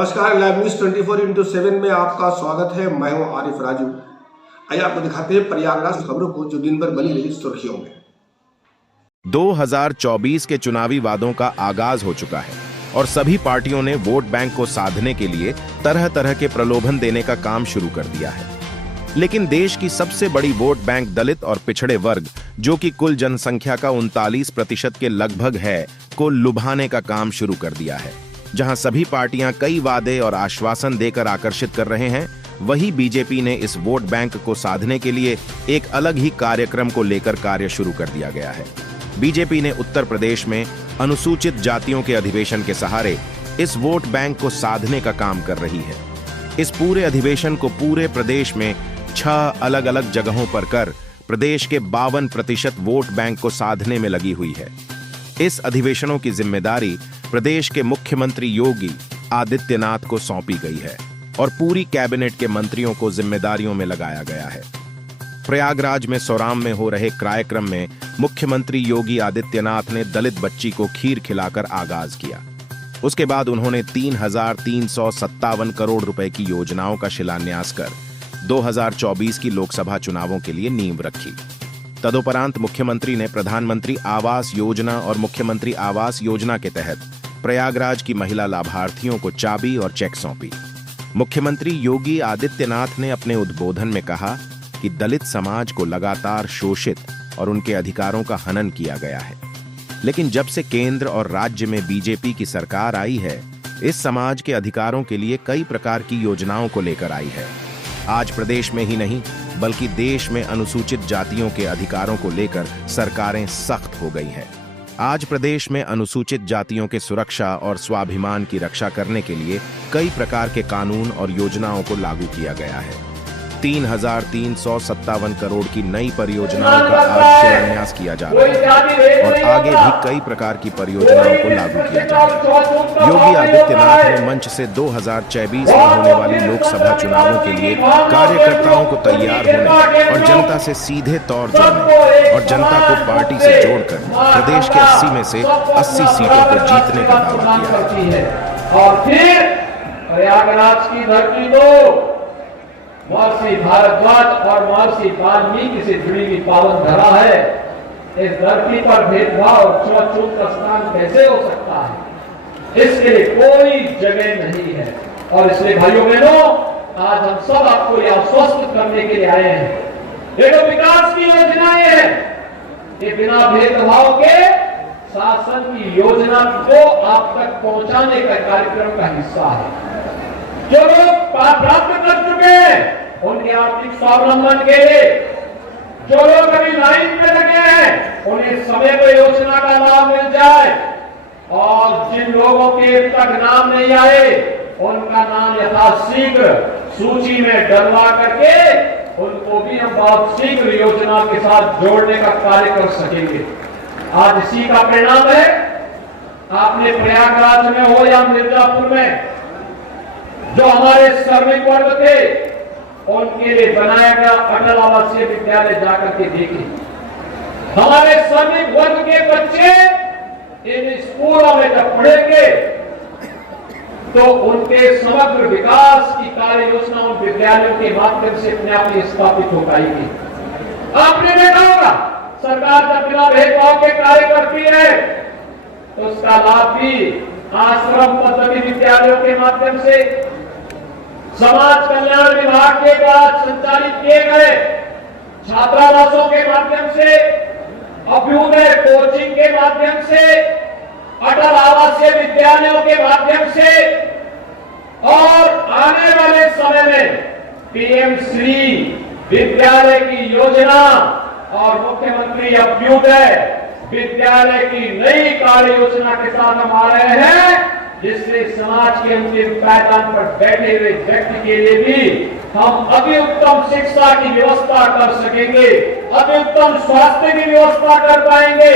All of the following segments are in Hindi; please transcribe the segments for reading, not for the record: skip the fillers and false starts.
नमस्कार, लाइव न्यूज 24/7 में आपका स्वागत है। मैं हूं आरिफ राजू। आइए आपको दिखाते हैं प्रयागराज की खबरों को जो दिन भर बनी रही सुर्खियों में। 2024 के चुनावी वादों का आगाज हो चुका है और सभी पार्टियों ने वोट बैंक को साधने के लिए तरह तरह के प्रलोभन देने का काम शुरू कर दिया है। लेकिन देश की सबसे बड़ी वोट बैंक दलित और पिछड़े वर्ग, जो कि कुल जनसंख्या का 39% के लगभग है, को लुभाने का काम शुरू कर दिया है। जहां सभी पार्टियां कई वादे और आश्वासन देकर आकर्षित कर रहे हैं, वहीं बीजेपी ने इस वोट बैंक को साधने के लिए एक अलग ही कार्यक्रम को लेकर कार्य शुरू कर दिया गया है। बीजेपी ने उत्तर प्रदेश में अनुसूचित जातियों के अधिवेशन के सहारे इस वोट बैंक को साधने का काम कर रही है। इस पूरे अधिवेशन को पूरे प्रदेश में 6 अलग अलग जगहों पर कर प्रदेश के 52% वोट बैंक को साधने में लगी हुई है। इस अधिवेशनों की जिम्मेदारी प्रदेश के मुख्यमंत्री योगी आदित्यनाथ को सौंपी गई है और पूरी कैबिनेट के मंत्रियों को जिम्मेदारियों में लगाया गया है। प्रयागराज में सोराम में हो रहे कार्यक्रम में मुख्यमंत्री योगी आदित्यनाथ ने दलित बच्ची को खीर खिलाकर आगाज किया। उसके बाद उन्होंने 3,357 करोड़ रुपए की योजनाओं का शिलान्यास कर 2024 की लोकसभा चुनावों के लिए नींव रखी। तदुपरांत मुख्यमंत्री ने प्रधानमंत्री आवास योजना और मुख्यमंत्री आवास योजना के तहत प्रयागराज की महिला लाभार्थियों को चाबी और चेक सौंपी। मुख्यमंत्री योगी आदित्यनाथ ने अपने उद्बोधन में कहा कि दलित समाज को लगातार शोषित और उनके अधिकारों का हनन किया गया है, लेकिन जब से केंद्र और राज्य में बीजेपी की सरकार आई है, इस समाज के अधिकारों के लिए कई प्रकार की योजनाओं को लेकर आई है। आज प्रदेश में ही नहीं बल्कि देश में अनुसूचित जातियों के अधिकारों को लेकर सरकारें सख्त हो गई हैं। आज प्रदेश में अनुसूचित जातियों के सुरक्षा और स्वाभिमान की रक्षा करने के लिए कई प्रकार के कानून और योजनाओं को लागू किया गया है। 3,357 करोड़ की नई परियोजनाओं का आज शिलान्यास किया जा रहा है और आगे भी कई प्रकार की परियोजनाओं को लागू किया जाएगा। योगी आदित्यनाथ ने मंच से 2024 में होने वाली लोकसभा चुनावों के लिए कार्यकर्ताओं को तैयार होने और जनता से सीधे तौर जोड़ने और जनता को पार्टी से जोड़कर प्रदेश के 80 में से 80 सीटों को जीतने का दावा किया है। और फिर प्रयागराज की धरती को महर्षि भारद्वाज और महर्षि वाल्मीकि से जुड़ी हुई पावन धरा है। इस धरती पर भेदभाव छूत का स्थान कैसे हो सकता है? इसके लिए कोई जगह नहीं है। और इसलिए भाइयों बहनों, आज हम सब आपको यह आश्वस्त करने के लिए आए हैं। ये जो विकास की योजनाएं हैं, ये बिना भेदभाव के शासन की योजना को आप तक पहुंचाने का कार्यक्रम का हिस्सा है। जो लोग प्राप्त कर चुके हैं उनके आर्थिक स्वावलंबन के लिए, जो लोग अभी लाइन में लगे हैं उन्हें समय पर योजना का लाभ मिल जाए, और जिन लोगों के तक नाम नहीं आए उनका नाम यथाशीघ्र सूची में डलवा करके उनको भी हम बहुत शीघ्र योजना के साथ जोड़ने का कार्य कर सकेंगे। आज इसी का परिणाम है। आपने प्रयागराज में हो या मिर्जापुर में जो हमारे श्रमिक वर्ग थे उनके लिए बनाया गया अटल आवासीय विद्यालय जाकर के देखें। हमारे श्रमिक वर्ग के बच्चे इन स्कूलों में जब पढ़ेंगे तो उनके समग्र विकास की कार्य योजना उन विद्यालयों के माध्यम से अपने आप में स्थापित हो पाएगी। आपने देखा होगा, सरकार जब बिना भेदभाव के कार्य करती है तो उसका लाभ भी आश्रम पद्धति विद्यालयों के माध्यम से, समाज कल्याण विभाग के द्वारा संचालित किए गए छात्रावासों के माध्यम से, अभ्युदय कोचिंग के माध्यम से, अटल आवासीय विद्यालयों के माध्यम से, और आने वाले समय में पीएम श्री विद्यालय की योजना और मुख्यमंत्री अभ्युदय विद्यालय की नई कार्य योजना के साथ हम आ रहे हैं, जिससे समाज के अंतिम पायदान पर बैठे हुए व्यक्ति के लिए भी हम अति उत्तम शिक्षा की व्यवस्था कर सकेंगे, अति उत्तम स्वास्थ्य की व्यवस्था कर पाएंगे,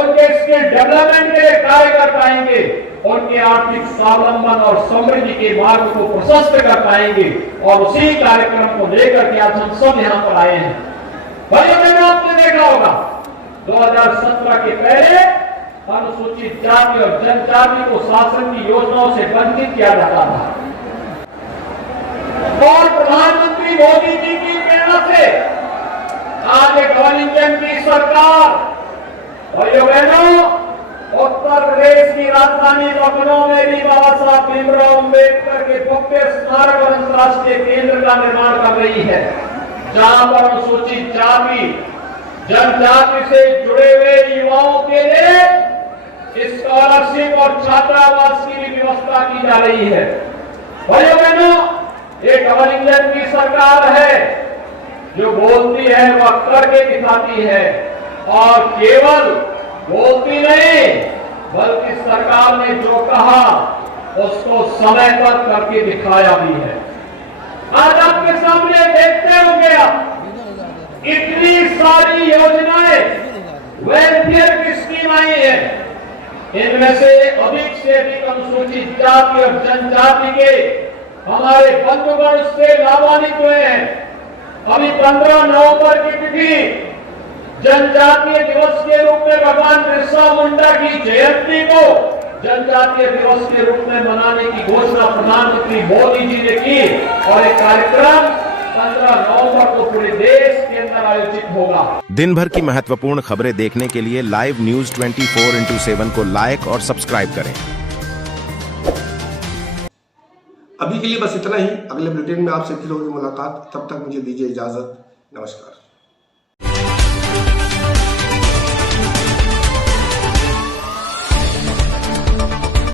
उनके स्किल डेवलपमेंट के लिए कार्य कर पाएंगे, उनके आर्थिक स्वावलंबन और समृद्धि के मार्ग को प्रशस्त कर पाएंगे। और उसी कार्यक्रम को लेकर के आज हम सब यहाँ पर आए हैं। भाइयों बहनों, आपने देखा होगा 2017 के पहले अनुसूचित जाति और जनजाति को शासन की योजनाओं से वंचित किया जाता था। और प्रधानमंत्री मोदी जी की प्रेरणा से आज एक डबल इंजन की सरकार, भाइयों बहनों, उत्तर प्रदेश की राजधानी लखनऊ में भी बाबा साहब भीमराव अम्बेडकर के भव्य स्मारक और अंतर्राष्ट्रीय केंद्र का निर्माण कर रही है, जहां पर अनुसूचित जाति जनजाति से जुड़े हुए युवाओं के लिए स्कॉलरशिप और छात्रावास की भी व्यवस्था की जा रही है। भाइयों बहनों, ये डबल इंजन की सरकार है, जो बोलती है वह करके दिखाती है, और केवल बोलती नहीं बल्कि सरकार ने जो कहा उसको समय पर करके दिखाया भी है। आज आपके सामने देखते होंगे आप इतनी सारी योजनाएं, वेलफेयर की स्कीम आई है, इनमें से अधिक अनुसूचित जाति और जनजाति के हमारे बंधुगण से लाभान्वित हुए हैं। अभी 15 नवंबर की तिथि जनजातीय दिवस के रूप में भगवान बिरसा मुंडा की जयंती को जनजातीय दिवस के रूप में मनाने की घोषणा प्रधानमंत्री मोदी जी ने की, और एक कार्यक्रम 15 नवंबर को पूरे देश के अंदर आयोजित होगा। दिन भर की महत्वपूर्ण खबरें देखने के लिए लाइव न्यूज 24x7 को लाइक और सब्सक्राइब करें। अभी के लिए बस इतना ही। अगले बुलेटिन में आपसे फिर होगी मुलाकात। तब तक मुझे दीजिए इजाजत। नमस्कार।